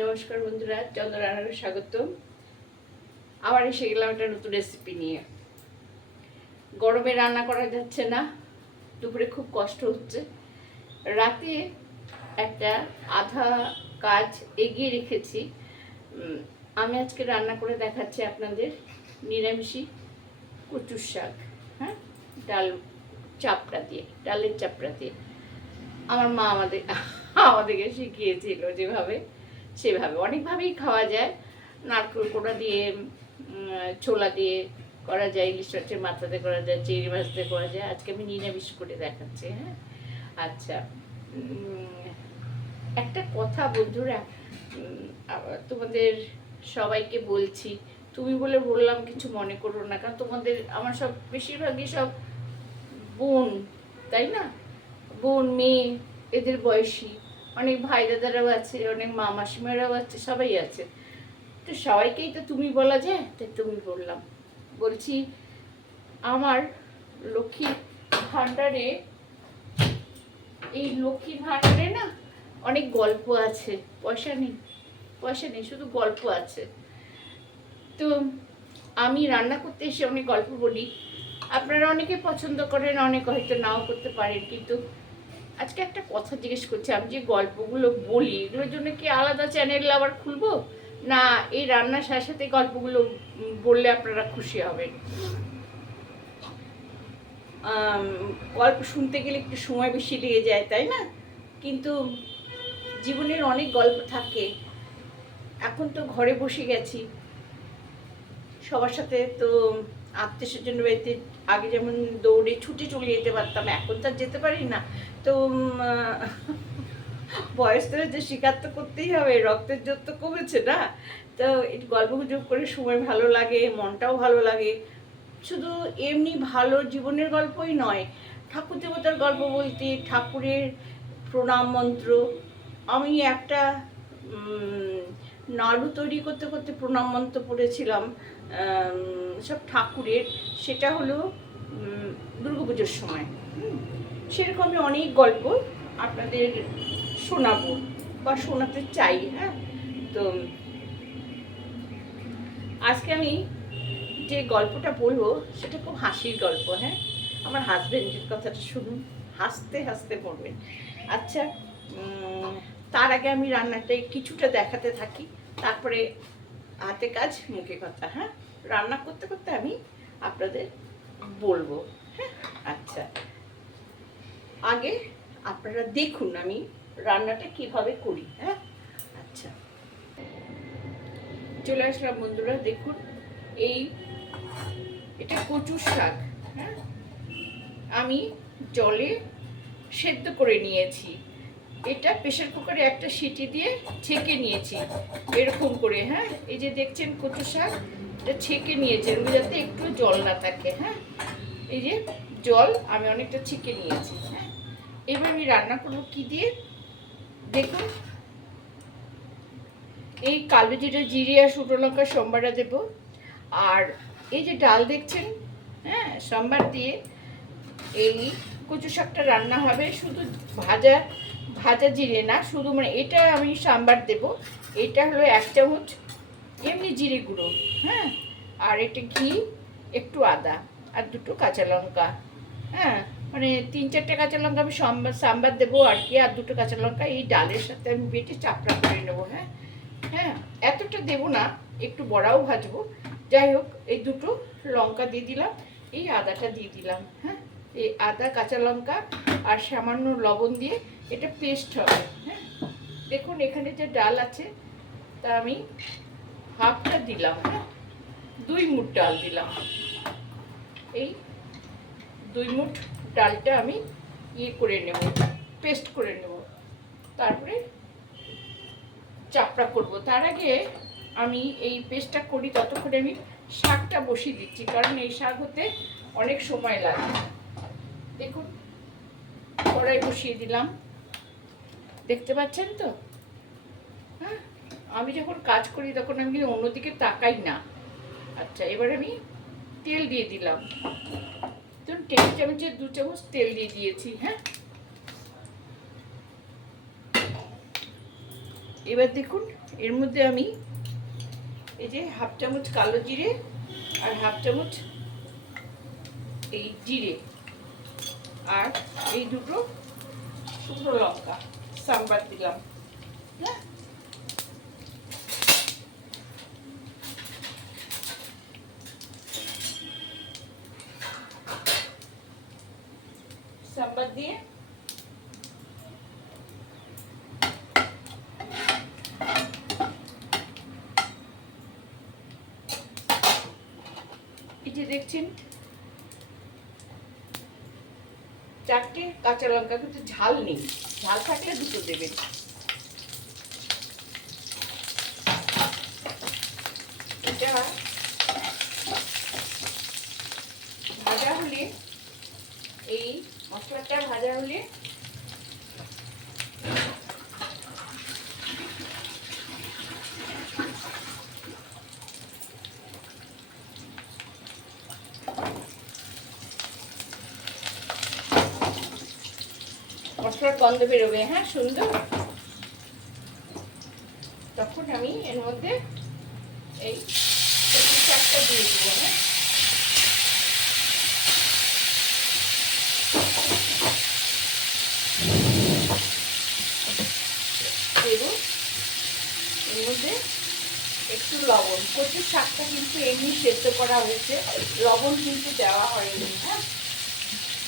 নমস্কার বন্ধুরা চন্দ্ররানার স্বাগত আবার এসে গেলাম একটা নতুন রেসিপি নিয়ে। গরমে রান্না করা যাচ্ছে না, দুপুরে খুব কষ্ট হচ্ছে। রাতে একটা আধা কাজ এগিয়ে রেখেছি। আমি আজকে রান্না করে দেখাচ্ছি আপনাদের নিরামিষি কচুর শাক হ্যাঁ? ডাল চাপড়া দিয়ে, ডালের চাপড়া দিয়ে। আমার মা আমাদের আমাদেরকে শিখিয়েছিল যেভাবে সেভাবে। অনেকভাবেই খাওয়া যায়। নারকেল কোড়া দিয়ে ছোলা দিয়ে করা যায়, ইলিশ মাছের মাথাতে করা যায়, চিংড়ি মাছ দিয়ে করা যায়। আজকে আমি নিরামিষ করে দেখাচ্ছি হ্যাঁ? আচ্ছা একটা কথা বন্ধুরা তোমাদের সবাইকে বলছি, তুমি বলে বললাম কিছু মনে করো না, কারণ তোমাদের আমার সব, বেশিরভাগই সব বোন, তাই না? বোন, মেয়ে, এদের বয়সী। অনেক ভাই দাদারাও আছে, অনেক মা মাসিমারাও আছে, সবাই আছে। তো সবাইকেই তো তুমি বলা যায় তাই তুমি বললাম। বলছি, আমার লক্ষ্মী ভাণ্ডারে এই লক্ষ্মী ভাণ্ডারে না অনেক গল্প আছে। পয়সা নেই পয়সা নেই, শুধু গল্প আছে। তো আমি রান্না করতে এসে অনেক গল্প বলি। আপনারা অনেকে পছন্দ করেন, অনেকে হয়তো নাও করতে পারেন, কিন্তু আজকে একটা কথা জিজ্ঞেস করছি, আমি যে গল্পগুলো বলি, এগুলোর জন্য কি আলাদা চ্যানেল আবার খুলবো? না, এই রান্নার সাথে সাথে গল্পগুলো বললে আপনারা খুশি হবেন? গল্প শুনতে গেলে একটু সময় বেশি লেগে যায়, তাই না? কিন্তু জীবনের অনেক গল্প থাকে। এখন তো ঘরে বসে গেছি। সবার সাথে তো আত্মীয় স্বজন বাড়িতে আগে যেমন দৌড়ে ছুটে চলে যেতে পারতাম, এখন তো যেতে পারি না। তো বয়স তো হচ্ছে শিকার তো করতেই হবে, রক্তের জোর তো কমেছে না। তো একটু গল্প গুজব করে সময় ভালো লাগে, মনটাও ভালো লাগে। শুধু এমনি ভালো জীবনের গল্পই নয়, ঠাকুর দেবতার গল্প বলতে ঠাকুরের প্রণাম মন্ত্র। আমি একটা নাড়ু তৈরি করতে করতে প্রণাম মন্ত্র পড়েছিলাম। সব ঠাকুরের, সেটা হলো দুর্গাপুজোর সময়। সেরকমই অনেক গল্প আপনাদের শোনাবো বা শোনাতে চাই হ্যাঁ? তো, আজকে আমি যে গল্পটা বলব, সেটা খুব হাসির গল্প হ্যাঁ? আমার হাজবেন্ডের কথাটা শুনুন, হাসতে হাসতে পড়বেন আচ্ছা তার আগে আমি রান্নাটা কিছুটা দেখাতে থাকি, তারপরে হাতে কাজ, মুখে কথা হ্যাঁ? রান্না করতে করতে আমি আপনাদের বলব হ্যাঁ? আচ্ছা। আগে আপনারা দেখুন আমি রান্নাটা কীভাবে করি হ্যাঁ? আচ্ছা। চলে আসলাম বন্ধুরা, দেখুন। এই এটা কচুর শাক হ্যাঁ? আমি জলে সেদ্ধ করে নিয়েছি। এটা প্রেশার কুকারে একটা সিটি দিয়ে ছেঁকে নিয়েছি, এরকম করে হ্যাঁ? এই যে দেখছেন কচু শাক, এটা ছেঁকে নিয়েছি এর যাতে একটু জল না থাকে হ্যাঁ? এই যে জল আমি অনেকটা ছেঁকে নিয়েছি হ্যাঁ? এবার আমি রান্না করব কি দিয়ে? দেখুন। এই কালো জিরা, জিরে আর শুকনো লঙ্কা সোমবারটা দেবো। আর এই যে ডাল দেখছেন হ্যাঁ? সোমবার দিয়ে এই কচু শাকটা রান্না হবে, শুধু ভাজা ভাজা জিরে না, শুধু মানে এটা আমি সাম্বার দেব। এটা হলো এক চামচ এমনি জিরে গুঁড়ো হ্যাঁ? আর এটা ঘি, একটু আদা, আর দুটো কাঁচা লঙ্কা হ্যাঁ? মানে তিন চারটে কাঁচা লঙ্কা আমি সাম্বার সাম্বার দেবো আর কি, আর দুটো কাঁচা লঙ্কা এই ডালের সাথে আমি বেটে চাপড়া করে নেব হ্যাঁ? হ্যাঁ এতটা দেবো না, একটু বড়াও ভাজবো। যাই হোক, এই দুটো লঙ্কা দিয়ে দিলাম, এই আদাটা দিয়ে দিলাম হ্যাঁ? এই আদা, কাঁচা লঙ্কা আর সামান্য লবণ দিয়ে এটা পেস্ট হবে হ্যাঁ? দেখুন, এখানে যে ডাল আছে, তা আমি হাফটা দিলাম হ্যাঁ? দুই মুঠ ডাল দিলাম। এই দুই মুঠ ডালটা আমি ইয়ে করে নেব পেস্ট করে নেব। তারপরে চাপড়া করব। তার আগে আমি এই পেস্টটা করি, ততক্ষণে আমি শাকটা বসিয়ে দিচ্ছি, কারণ এই শাক হতে অনেক সময় লাগে। দেখুন, কড়াই বসিয়ে দিলাম। দেখতে পাচ্ছেন তো? হ্যাঁ আমি যখন কাজ করি তখন আমি কিন্তু অন্যদিকে তাকাই না। আচ্ছা এবার আমি তেল দিয়ে দিলাম। ধরুন, টেবিল চামচের দু চামচ তেল দিয়ে দিয়েছি হ্যাঁ? এবার দেখুন, এর মধ্যে আমি এই যে হাফ চামচ কালো জিরে আর হাফ চামচ এই জিরে আর এই দুটো শুকনো লঙ্কা সাম্বার দিলাম। হ্যাঁ? দিয়ে এই দেখছেন চারটে কাঁচা লঙ্কা কিন্তু ঝাল নেই। ঝাল থাকলে দুটো দেবেন এটা ভাজা হলে এই মশলাটা ভাজা হলে মশলার গন্ধ বেরোবে হ্যাঁ সুন্দর। তখন আমি এর মধ্যে এই দিয়ে দেবো হ্যাঁ। এর মধ্যে একটু লবণ। কচুর শাকটা কিন্তু এমনি সেদ্ধ করা হয়েছে, লবণ কিন্তু দেওয়া হয়নি হ্যাঁ।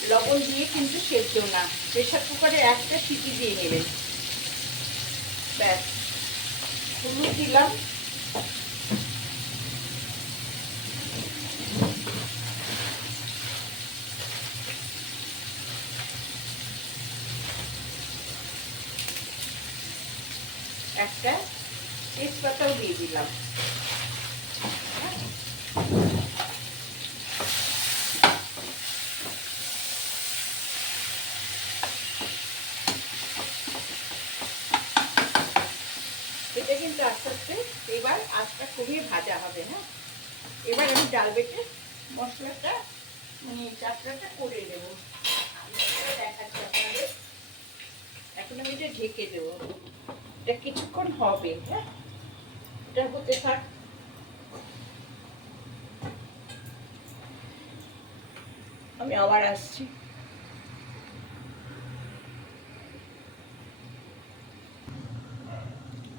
লবণ দিয়ে কিন্তু সেদ্ধ না। প্রেশার কুকারে একটা সিটি দিয়ে নেবেন। ব্যাস হলুদ দিলাম একটা তেজপাতাও দিয়ে দিলাম এটা কিন্তু আস্তে আস্তে এবার আস্তে কমিয়ে ভাজা হবে হ্যাঁ এবার আমি ডাল বেটে মশলাটা মানে ঢেকে কিছুক্ষণ হবে হ্যাঁ? হতে থাক। আমি আবার আসছি।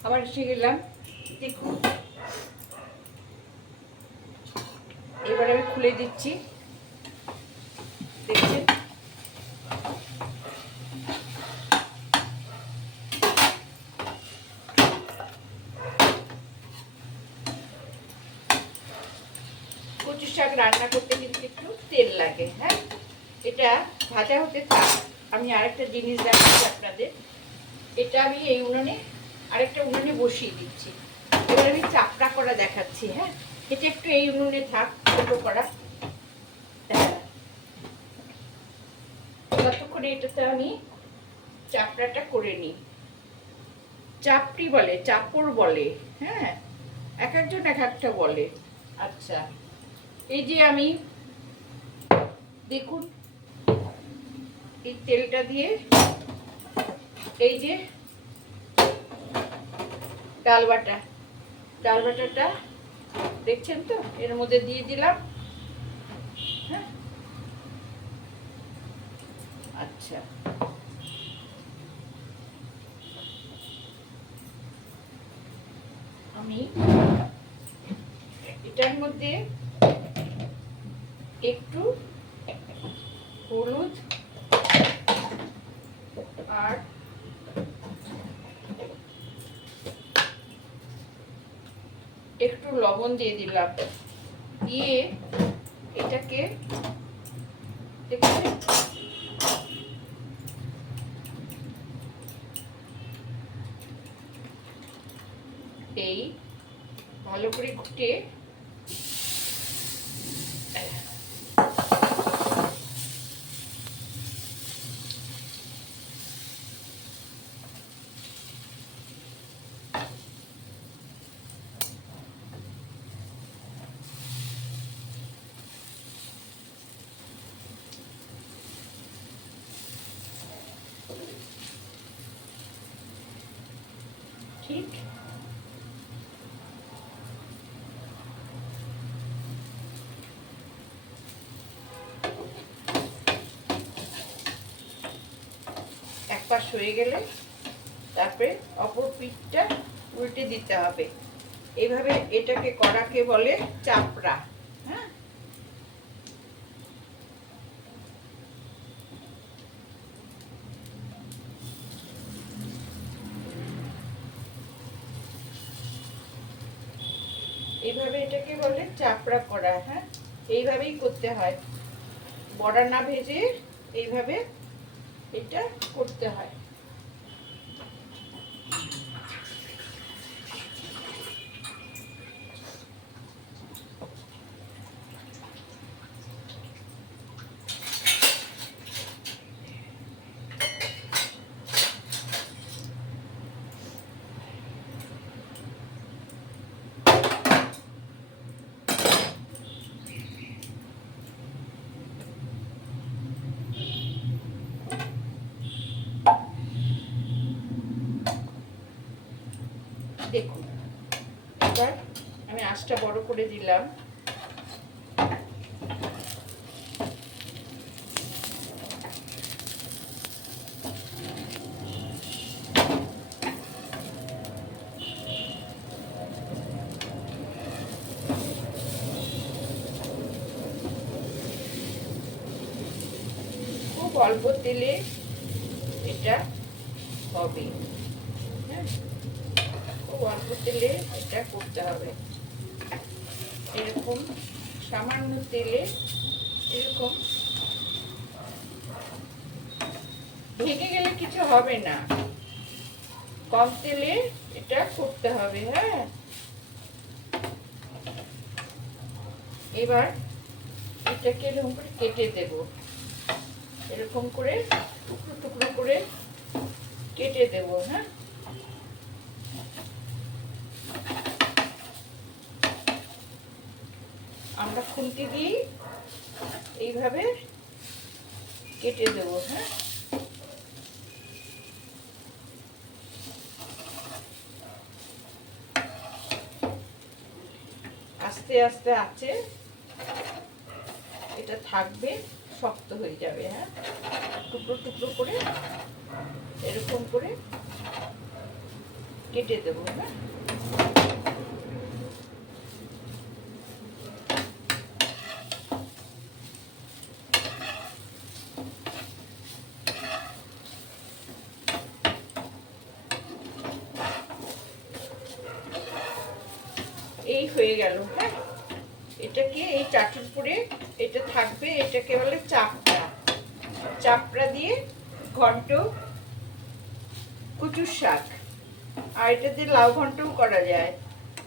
আবার এসে গেলাম। দেখুন। এবার আমি খুলে দিচ্ছি। দেখছেন কচু শাক রান্না করতে কিন্তু একটু তেল লাগে হ্যাঁ? এটা ভাজা হতে থাক, আমি আরেকটা জিনিস দেখাচ্ছি আপনাদের। এটা আমি এই উনুনে, আরেকটা উনুনে বসিয়ে দিচ্ছি। এবার আমি চাপড়া করা দেখাচ্ছি হ্যাঁ? এটা একটু এই উনুনে থাক, ছোট করা হ্যাঁ। ততক্ষণে এটাতে আমি চাপড়াটা করে নিই। চাপড়ি বলে, চাপড় বলে হ্যাঁ? এক একজন এক একটা বলে। আচ্ছা এই যে আমি, দেখুন, এই তেলটা দিয়ে এই যে ডাল বাটা, ডাল বাটাটা, দেখছেন তো? এর মধ্যে দিয়ে দিলাম হ্যাঁ? আচ্ছা। আমি এটার মধ্যে একটু হলুদ আর একটু লবণ দিয়ে দিলাম। দিয়ে এটাকে দেখুন পাশ হয়ে গেলে তারপরে অপর পিঠটা উল্টে দিতে হবে। এইভাবে এটাকে করাকে বলে চাপড়া হ্যাঁ? এইভাবে এটাকে বলে চাপড়া করা হ্যাঁ? এইভাবেই করতে হয়। বড়া না ভেজে এইভাবে এটা করতে হয় দেখুন এবার আমি আঁচটা বড় করে দিলাম খুব অল্প তেলে এটা হবে হ্যাঁ খুব অল্প তেলে এটা করতে হবে এরকম সামান্য তেলে এরকম ভেঙে গেলে কিছু হবে না কম তেলে এটা করতে হবে হ্যাঁ? এবার এটাকে এরকম করে কেটে দেব। এরকম করে, টুকরো টুকরো করে কেটে দেব হ্যাঁ? আমরা খুন্তি দিই এইভাবে কেটে দেব হ্যাঁ? আস্তে আস্তে আছে, এটা থাকবে, শক্ত হয়ে যাবে হ্যাঁ? টুকরো টুকরো করে এরকম করে কেটে দেবো হ্যাঁ? এই হয়ে গেল হ্যাঁ? এটাকে এই চাটুর পরে এটা থাকবে, এটাকে বলে চাপড়া। চাপড়া দিয়ে ঘন্ট, কচুর শাক। আর এটা দিয়ে লাউ ঘন্টও করা যায়।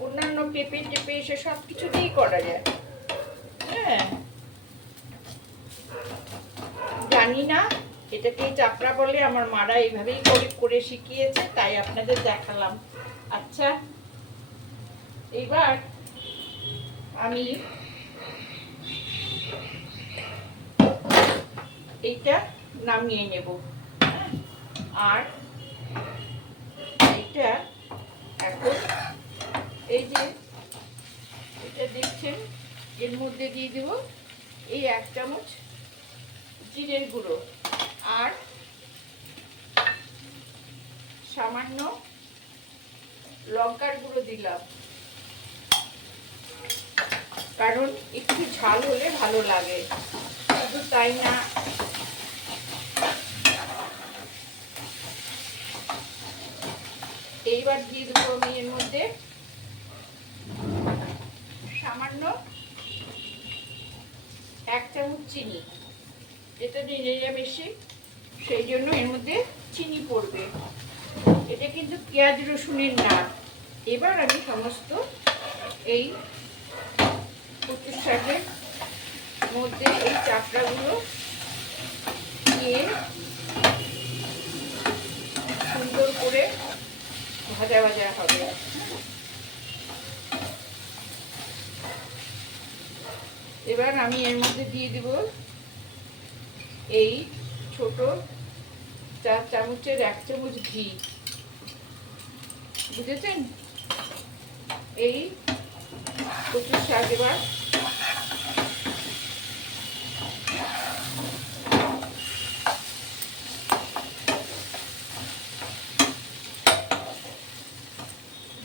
অন্যান্য পেঁপে টেপে এসে সব কিছু দিয়েই করা যায়। হ্যাঁ। জানি না, এটাকে চাপড়া বলে আমার মারা এইভাবেই করে করে শিখিয়েছে, তাই আপনাদের দেখালাম। আচ্ছা এবার আমি এইটা নামিয়ে নেব? আর এইটা এখন এই যে এটা দেখছেন এর মধ্যে দিয়ে দেব এই এক চামচ জিরের গুঁড়ো আর সামান্য লঙ্কার গুঁড়ো দিলাম কারণ একটু ঝাল হলে ভালো লাগে। শুধু তাই না। এইবার দিয়ে দেবো আমি এর মধ্যে সামান্য এক চামচ চিনি। যেটা নিরামিষে, সেই জন্য এর মধ্যে চিনি পড়বে। এটা কিন্তু পেঁয়াজ রসুনের না এবার আমি সমস্ত এই কচুর শাকের মধ্যে এই চাপড়াগুলো দিয়ে সুন্দর করে ভাজা ভাজা হবে। এবার আমি এর মধ্যে দিয়ে দেব এই ছোট চার চামচের এক চামচ ঘি। বুঝেছেন? এই কচুর শাক এবার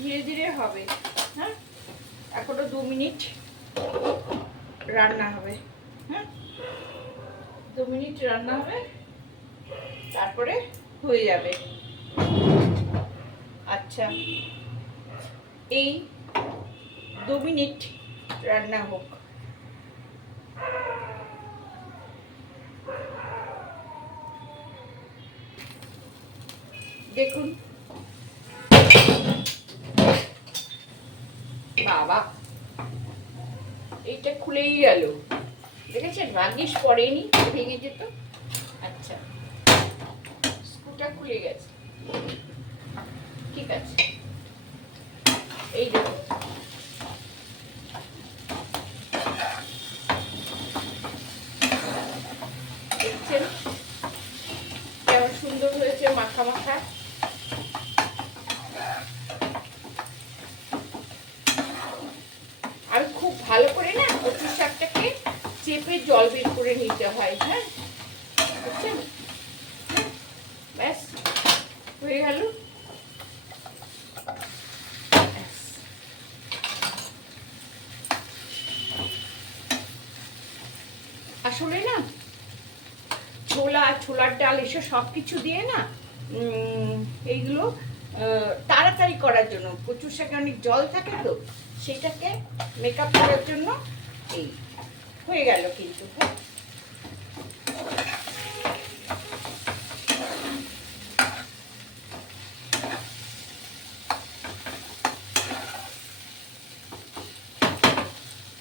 ধীরে ধীরে হবে হ্যাঁ এখনও দু মিনিট রান্না হবে হ্যাঁ? দু মিনিট রান্না হবে, তারপরে হয়ে যাবে। আচ্ছা এই দু মিনিট রান্না হোক। দেখুন। বাবা। এইটা খুলেই গেল। দেখেছেন? ভাগ্যিস পড়েনি ভেঙে যেত। আচ্ছা। স্ক্রুটা খুলে গেছে। ঠিক আছে এই দেখুন দেখছেন কেমন সুন্দর হয়েছে মাখা মাখা আর খুব ভালো করে না কচুর শাকটাকে চেপে জল বের করে নিতে হয় হ্যাঁ বুঝছেন হ্যাঁ, ব্যাস হয়ে গেল ব্যাস। আসলে না ছোলা ছোলার ডাল এসব সব কিছু দিয়ে না এইগুলো তাড়াতাড়ি করার জন্য। কচুর শাকে অনেক জল থাকে তো, সেটাকে মেকআপ করার জন্য এই, হয়ে গেল কিন্তু হ্যাঁ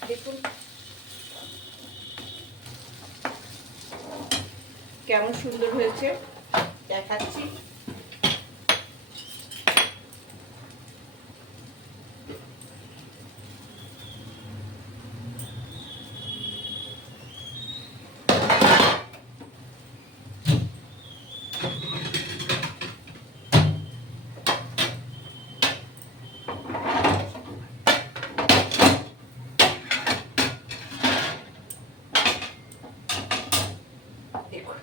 দেখুন কেমন সুন্দর হয়েছে দেখাচ্ছি দেখুন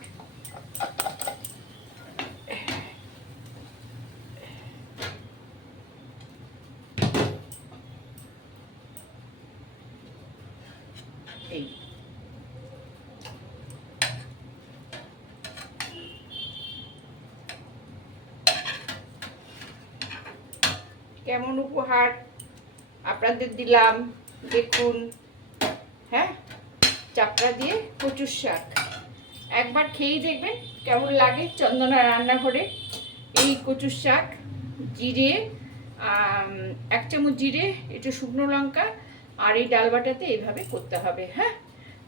এই কেমন উপহার আপনাদের দিলাম? দেখুন হ্যাঁ? চাপড়া দিয়ে কচুর শাক। একবার খেয়েই দেখবেন কেমন লাগে চন্দনা রান্নাঘরে। এই কচুর শাক, জিরে এক চামচ জিরে, একটু শুকনো লঙ্কা আর এই ডাল বাটাতে এইভাবে করতে হবে হ্যাঁ?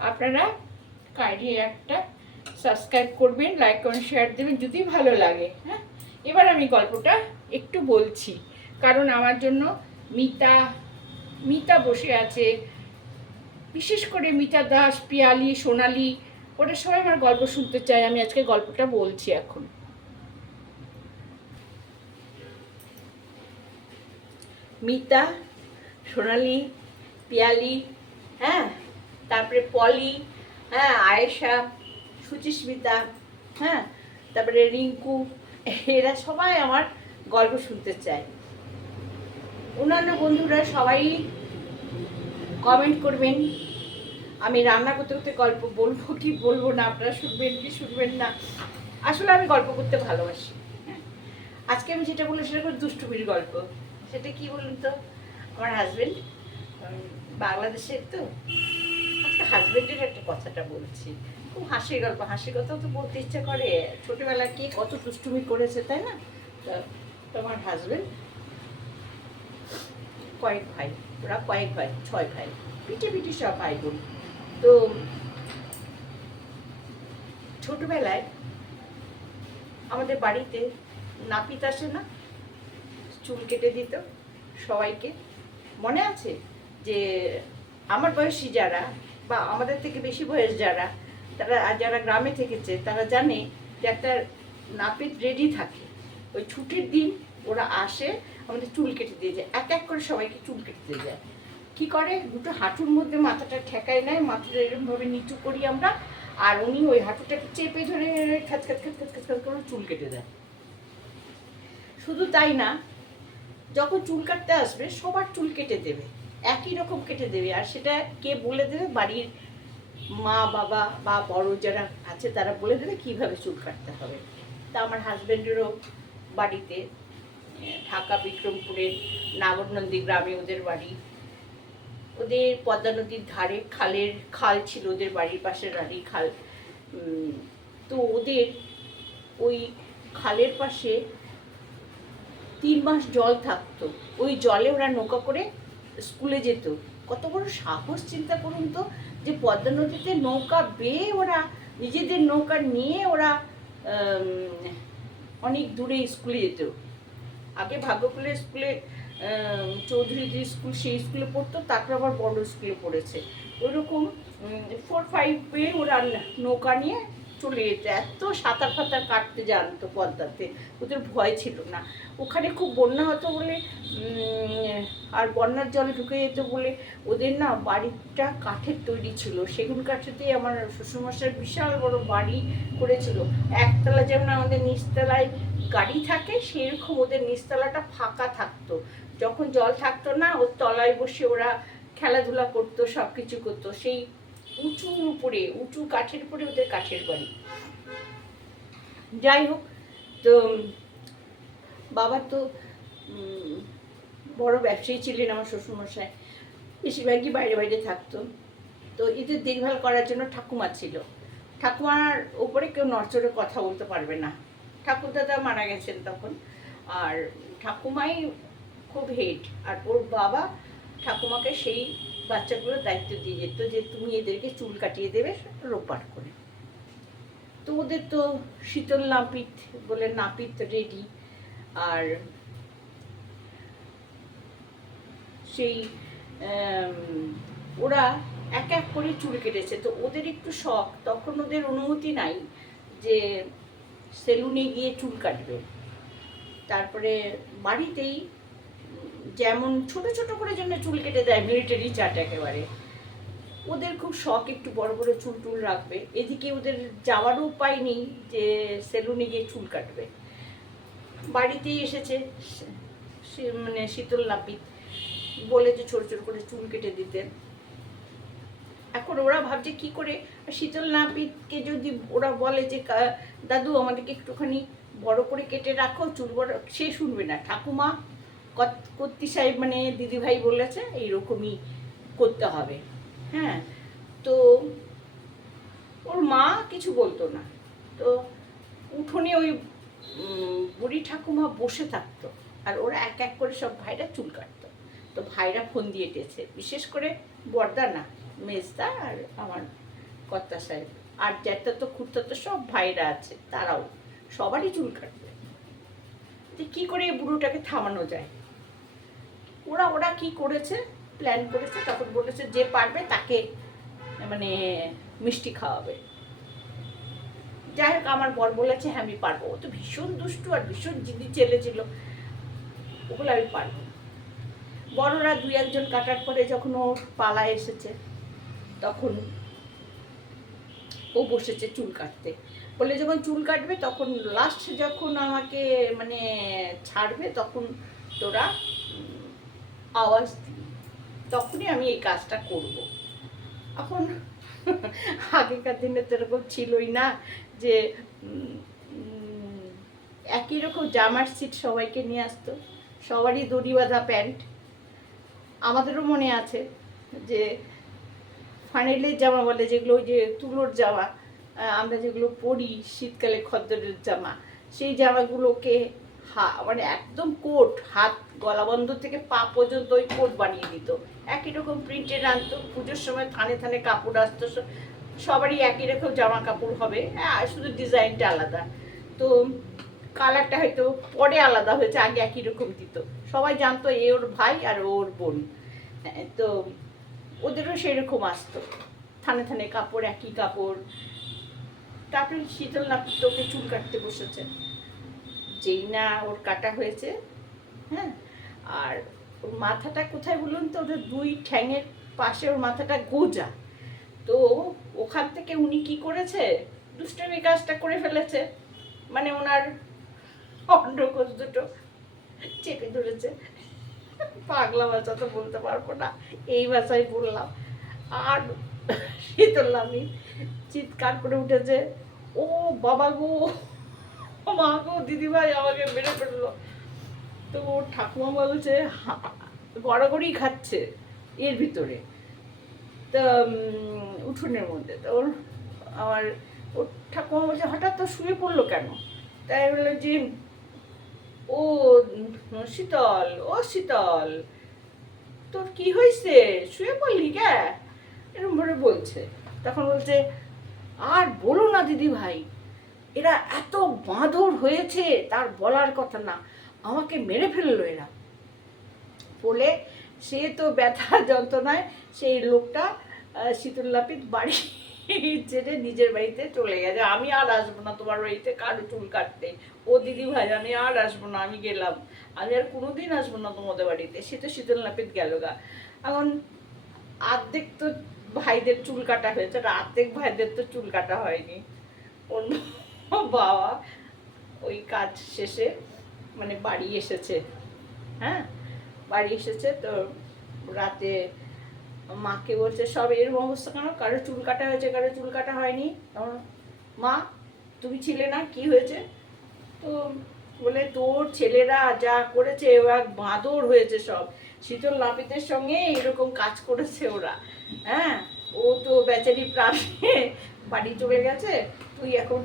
আপনারা কাইন্ডলি একটা সাবস্ক্রাইব করবেন, লাইক করেন শেয়ার দেবেন যদি ভালো লাগে হ্যাঁ? এবার আমি গল্পটা একটু বলছি। কারণ আমার জন্য মিতা মিতা বসে আছে। বিশেষ করে মিতা দাস, পিয়ালি, সোনালি, ওরা সবাই আমার গল্প শুনতে চায়। আমি আজকে গল্পটা বলছি এখন। মিতা, সোনালি, পিয়ালি হ্যাঁ তারপরে পলি হ্যাঁ আয়েশা, সুচিস্মিতা হ্যাঁ তারপরে রিঙ্কু, এরা সবাই আমার গল্প শুনতে চায়। অন্যান্য বন্ধুরা সবাই কমেন্ট করবেন। আমি রান্না করতে করতে গল্প বলব কি বলব না, আপনারা শুনবেন কি শুনবেন না। আসলে আমি গল্প করতে ভালোবাসি হ্যাঁ। আজকে আমি যেটা বলব সেটা হলো দুষ্টুমির গল্প। সেটা কি বলুন তো? আমার হাজবেন্ড বাংলাদেশের তো। আজকে হাজবেন্ডের একটা কথাটা বলছি। খুব হাসির গল্প, হাসির কথাও তো বলতে ইচ্ছা করে। ছোটবেলায় কে কত দুষ্টুমি করেছে, তাই না? তো, তোমার হাজবেন্ড কয়েক ভাই, ওরা কয়েক ভাই, ছয় ভাই, পিঠে পিঠে সব ভাই বোন। তো ছোটবেলায় আমাদের বাড়িতে নাপিত আসে না, চুল কেটে দিত সবাইকে। মনে আছে যে আমার বয়সী যারা বা আমাদের থেকে বেশি বয়স যারা, তারা যারা গ্রামে থেকেছে, তারা জানে যে একটা নাপিত রেডি থাকে। ওই ছুটির দিন ওরা আসে আমাদের চুল কেটে দিয়ে যায়। এক এক করে সবাইকে চুল কেটে দিয়ে যায়। কি করে? দুটো হাঁটুর মধ্যে মাথাটা ঠেকায় নেয়, মাথাটা এরকমভাবে নিচু করি আমরা, আর উনি ওই হাঁটুটাকে চেপে ধরে খাচ খাচ খাচ খাচ খাচ খাচ করে চুল কেটে দেয়। শুধু তাই না, যখন চুল কাটতে আসবে, সবার চুল কেটে দেবে। একই রকম কেটে দেবে। আর সেটা কে বলে দেবে? বাড়ির মা, বাবা বা বড় যারা আছে, তারা বলে দেবে কীভাবে চুল কাটতে হবে। তা আমার হাজব্যান্ডেরও বাড়িতে ঢাকা বিক্রমপুরের নাগরনন্দী গ্রামে ওদের বাড়ি। ওদের পদ্মা নদীর ধারে খালের খাল ছিল, ওদের বাড়ির পাশের বাড়ি খাল। তো ওদের ওই খালের পাশে তিন মাস জল থাকতো। ওই জলে ওরা নৌকা করে স্কুলে যেত। কত বড় সাহস চিন্তা করুন তো, যে পদ্মা নদীতে নৌকা বেয়ে ওরা নিজেদের নৌকা নিয়ে ওরা অনেক দূরে স্কুলে যেত। আগে ভাগ্যকুলের স্কুলে চৌধুরী যে স্কুল, সেই স্কুলে পড়তো, তারপর আবার বড় স্কুলে পড়েছে। ওইরকম ফোর ফাইভে ওরা নৌকা নিয়ে চলে যেত। এত সাঁতার ফাতার কাটতে জানতো পদ্মাতে। ওদের ভয় ছিল না। ওখানে খুব বন্যা হতো বলে আর বন্যার জলে ঢুকে যেত বলে ওদের না বাড়িটা কাঠের তৈরি ছিল। সেগুন কাঠেতেই আমার শ্বশুরমশাই বিশাল বড় বাড়ি করেছিল। একতলা যেমন আমাদের নিচতলায় গাড়ি থাকে, সেরকম ওদের নিচতলাটা ফাঁকা থাকতো। যখন জল থাকতো না, ওর তলায় বসে ওরা খেলাধুলা করতো সব কিছু করতো। সেই উঁচু উপরে, উঁচু কাঠের উপরে ওদের কাঠের বাড়ি। যাই হোক, তো বাবা তো বড় ব্যবসায়ী ছিলেন আমার শ্বশুরমশাই। বেশিরভাগই বাইরে বাইরে থাকতো। তো এদের দেখভাল করার জন্য ঠাকুমা ছিল। ঠাকুমার ওপরে কেউ নড়চড়ে কথা বলতে পারবে না। ঠাকুর দাদা মারা গেছেন তখন। আর ঠাকুমাই খুব হেড। আর ওর বাবা ঠাকুমাকে সেই বাচ্চাগুলোর দায়িত্ব দিয়ে যেত যে, তুমি এদেরকে চুল কাটিয়ে দেবে রোপার করে। তো ওদের তো শীতল নাপিত বলে নাপিত রেডি। আর সেই ওরা এক এক করে চুল কেটেছে। তো ওদের একটু শখ, তখন ওদের অনুমতি নাই যে সেলুনে গিয়ে চুল কাটবে। তারপরে বাড়িতেই যেমন ছোট ছোট করে জন্য চুল কেটে দেয় মিলিটারি চাট একেবারে, ওদের খুব শখ একটু বড় বড় চুল টুল রাখবে। এদিকে ওদের যাওয়ারও উপায় নেই যে সেলুনে গিয়ে চুল কাটবে। বাড়িতেই এসেছে মানে শীতল নাপিত। বলে যে ছোট ছোট করে চুল কেটে দিতেন এখন ওরা ভাবছে কি করে? শীতল নাপিতকে যদি ওরা বলে যে দাদু, আমাদেরকে একটুখানি বড় করে কেটে রাখো, চুল বড় সে শুনবে না। ঠাকুমা কর্তি সাহেব মানে দিদিভাই বলেছে, এইরকমই করতে হবে। হ্যাঁ তো ওর মা কিছু বলতো না। তো উঠোনে ওই বুড়ি ঠাকুমা বসে থাকতো। আর ওরা এক এক করে সব ভাইরা চুল কাটতো। তো ভাইরা ফোন দিয়ে টেছে বিশেষ করে বর্দা না, মেজদা আর আমার কর্তা সাহেব। আর জ্যাঠা তো খুঁড়তা তো সব ভাইরা আছে, তারাও। সবারই চুল কাটবে। যে কী করে এই বুড়োটাকে থামানো যায়? ওরা ওরা কি করেছে? প্ল্যান করেছে, তখন বলেছে যে পারবে তাকে মানে মিষ্টি খাওয়াবে। যাই হোক, আমার বর বলেছে হ্যাঁ আমি পারব। ও তো ভীষণ দুষ্টু আর ভীষণ জিদি ছেলে ছিল। ওগুলো আমি পারব বড়রা দুই একজন কাটার পরে যখন ও পালা এসেছে, তখন ও বসেছে চুল কাটতে। বলে যখন চুল কাটবে, তখন লাস্ট যখন আমাকে মানে ছাড়বে, তখন তোরা আওয়াজ দিবি। তখনই আমি এই কাজটা করব। এখন আগেকার দিনে তো এরকম ছিলই না যে একই রকম জামার সিট সবাইকে নিয়ে আসতো। সবারই দড়ি বাঁধা প্যান্ট। আমাদেরও মনে আছে যে ফানেলের জামা বলে যেগুলো ওই যে তুলোর জামা আমরা যেগুলো পরি শীতকালে খদ্দরের জামা, সেই জামাগুলোকে হা মানে একদম কোট, হাত গলা বন্ধ থেকে পা পর্যন্ত ওই কোট বানিয়ে দিত। একই রকম প্রিন্টের আনতো, পুজোর সময় থানে থানে কাপড় আসতো সবারই একই রকম জামা কাপড় হবে। হ্যাঁ শুধু ডিজাইনটা আলাদা। তো কালারটা হয়তো পরে আলাদা হয়েছে আগে একই রকম দিত। সবাই জানতো এ ওর ভাই আর ওর বোন। হ্যাঁ, তো ওদেরও সেরকম আসতো। থানে থানে কাপড় একই কাপড়। তারপরে শীতল নাপিত ওকে চুল কাটতে বসেছে। যেই না ওর কাটা হয়েছে হ্যাঁ। আর ওর মাথাটা কোথায় বলুন তো ওদের দুই ঠ্যাঙের পাশে ওর মাথাটা গোজা। তো ওখান থেকে উনি কি করেছে দুষ্টমি কাজটা করে ফেলেছে। মানে ওনার অন্ডকোষ দুটো চেপে ধরেছে। পাগলা ভাষা তো বলতে পারব না। এই ভাষায় বললাম আর শীতল আমি চিৎকার করে উঠেছে। ও বাবা গো, ও মা গো, দিদিভাই আমাকে মেরে ফেলল। তো ওর ঠাকুমা বলছে গড়াগড়ি খাচ্ছে এর ভিতরে। তো উঠোনের মধ্যে। তো ওর, আমার, ওর ঠাকুমা বলছে, হঠাৎ তো শুয়ে পড়ল কেন? তাই বলল, যে ও শীতল ও শীতল। তোর কি হয়েছে? শুয়ে পড়লি কে? এরকম করে বলছে। তখন বলছে, আর বলো না দিদি ভাই, এরা এত বাঁদর হয়েছে, তার বলার কথা না। আমাকে মেরে ফেলল এরা। বলে সে তো ব্যথা যন্ত্রণায় সেই লোকটা শীতল লাপিত বাড়ি ছেড়ে নিজের বাড়িতে চলে গেছে। আমি আর আসব না তোমার বাড়িতে, কারও চুল কাটতে। ও দিদি ভাই, আমি আর আসব না, আমি গেলাম। আমি আর কোনোদিন আসব না তোমাদের বাড়িতে। সে তো শীতল নাপিত গেল গা। এখন আর্ধেক তো ভাইদের চুল কাটা হয়েছে, আর আর্ধেক ভাইদের তো চুল কাটা হয়নি। ওর বাবা ওই কাজ শেষে মানে বাড়ি এসেছে। হ্যাঁ? বাড়ি এসেছে তো রাতে মাকে বলছে, সব এরকম অবস্থা কেন? কারও চুল কাটা হয়েছে, কারও চুল কাটা হয়নি। তখন, মা, তুমি ছিলে না, কি হয়েছে? তো বলে, তোর ছেলেরা যা করেছে, ও এক বাঁদর হয়েছে সব। শীতল নাপিতের সঙ্গে এরকম কাজ করেছে ওরা। হ্যাঁ ও তো বেচারি প্রাণে বাড়ি চলে গেছে, তুই এখন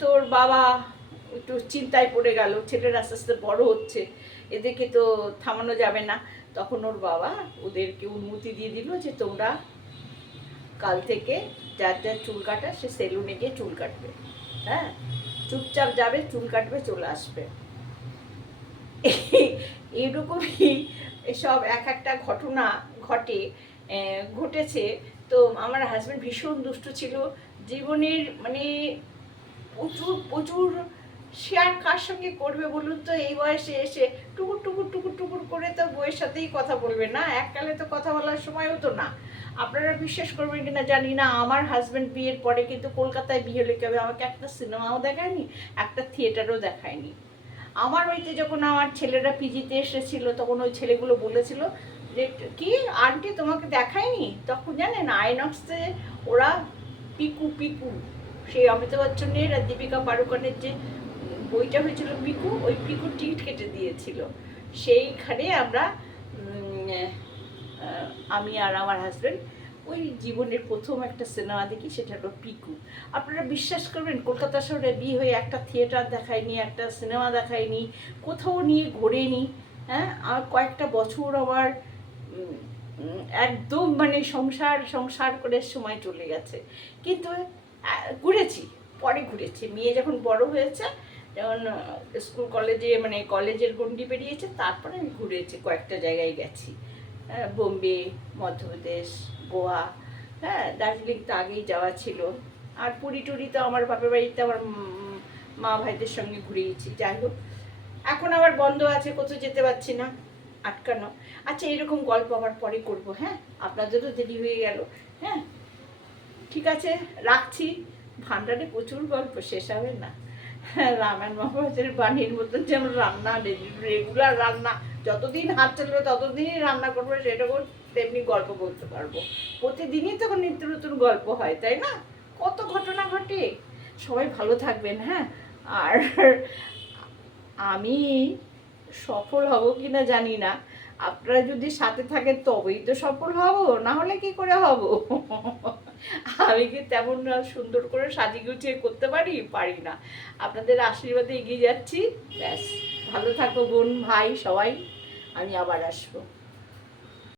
তোর বাবা একটু চিন্তায় পড়ে গেল, ছেলের আস্তে আস্তে বড় হচ্ছে। এদেরকে তো থামানো যাবে না। তখন ওর বাবা ওদেরকে অনুমতি দিয়ে দিল যে তোমরা কাল থেকে যার যার চুল কাটা সে সেলুনে গিয়ে চুল কাটবে। হ্যাঁ? চুপচাপ যাবে, চুল কাটবে, চলে আসবে। এইরকমই এসব এক একটা ঘটনা ঘটে ঘটেছে। তো আমার হাজব্যান্ড ভীষণ দুষ্ট ছিল। জীবনের মানে প্রচুর প্রচুর শেয়ার কার সঙ্গে করবে বলুন তো? এই বয়সে এসে টুকুর টুকুর টুকুর টুকুর করে তো বইয়ের সাথেই কথা বলবে না? এককালে তো কথা বলার সময় হতো না। আপনারা বিশ্বাস করবেন কিনা জানি না। আমার হাজব্যান্ড বিয়ের পরে কিন্তু কলকাতায় বিয়ে হলে কেউ আমাকে একটা সিনেমাও দেখায়নি, একটা থিয়েটারও দেখায়নি। আমার বাড়িতে যখন আমার ছেলেরা পিজিতে এসেছিল, তখন ওই ছেলেগুলো বলেছিল যে, কি? আন্টি তোমাকে দেখায়নি? তখন জানেন, আইনক্সে ওরা পিকু পিকু, সেই অমিতাভ বচ্চনের আর দীপিকা পাড়ুকনের যে বইটা হয়েছিল পিকু, ওই পিকু টিকিট কেটে দিয়েছিল। সেইখানে আমরা আমি আর আমার হাজব্যান্ড ওই জীবনের প্রথম একটা সিনেমা দেখি, সেটা হলো পিকু। আপনারা বিশ্বাস করবেন, কলকাতা শহরে বিয়ে হয়ে একটা থিয়েটার দেখায়নি, একটা সিনেমা দেখায়নি, কোথাও নিয়ে ঘোরেনি হ্যাঁ? আর কয়েকটা বছর আমার একদম মানে সংসার সংসার করে সময় চলে গেছে। কিন্তু ঘুরেছি, পরে ঘুরেছি। মেয়ে যখন বড় হয়েছে আহ, স্কুল কলেজে মানে কলেজের গন্ডি পেরিয়েছে তারপরে আমি ঘুরেছি কয়েকটা জায়গায় গেছি। আহ, বোম্বে মধ্যপ্রদেশ গোয়া হ্যাঁ দার্জিলিং তো আগেই যাওয়া ছিল। আর পুরী টুরি তো আমার বাপের বাড়িতে আমার মা ভাইদের সঙ্গে ঘুরিয়েছি যাই হোক। এখন আবার বন্ধ আছে কোথাও যেতে পারছি না আটকানো। আচ্ছা এরকম গল্প আবার পরে করব হ্যাঁ? আপনাদেরও দেরি হয়ে গেল হ্যাঁ? ঠিক আছে রাখছি। ভান্ডারে প্রচুর গল্প শেষ হবে না। রামায়ণ মহাভারতের বাণীর মতন যেমন রান্না রেগুলার রান্না, যতদিন হাত চলবে ততদিনই রান্না করব সেরকম তেমনি গল্প বলতে পারব। প্রতিদিনই তখন নিত্য নতুন গল্প হয়, তাই না? কত ঘটনা ঘটে। সবাই ভালো থাকবেন হ্যাঁ? আর আমি সফল হব কি না জানি না। আপনারা যদি সাথে থাকেন তবেই তো সফল হব, না হলে কি করে হব? আমি কি তেমন সুন্দর করে সাজি গুছিয়ে করতে পারি? পারি না। আপনাদের আশীর্বাদে এগিয়ে যাচ্ছি। ব্যাস, ভালো থাকো বোন, ভাই, সবাই। আমি আবার আসব।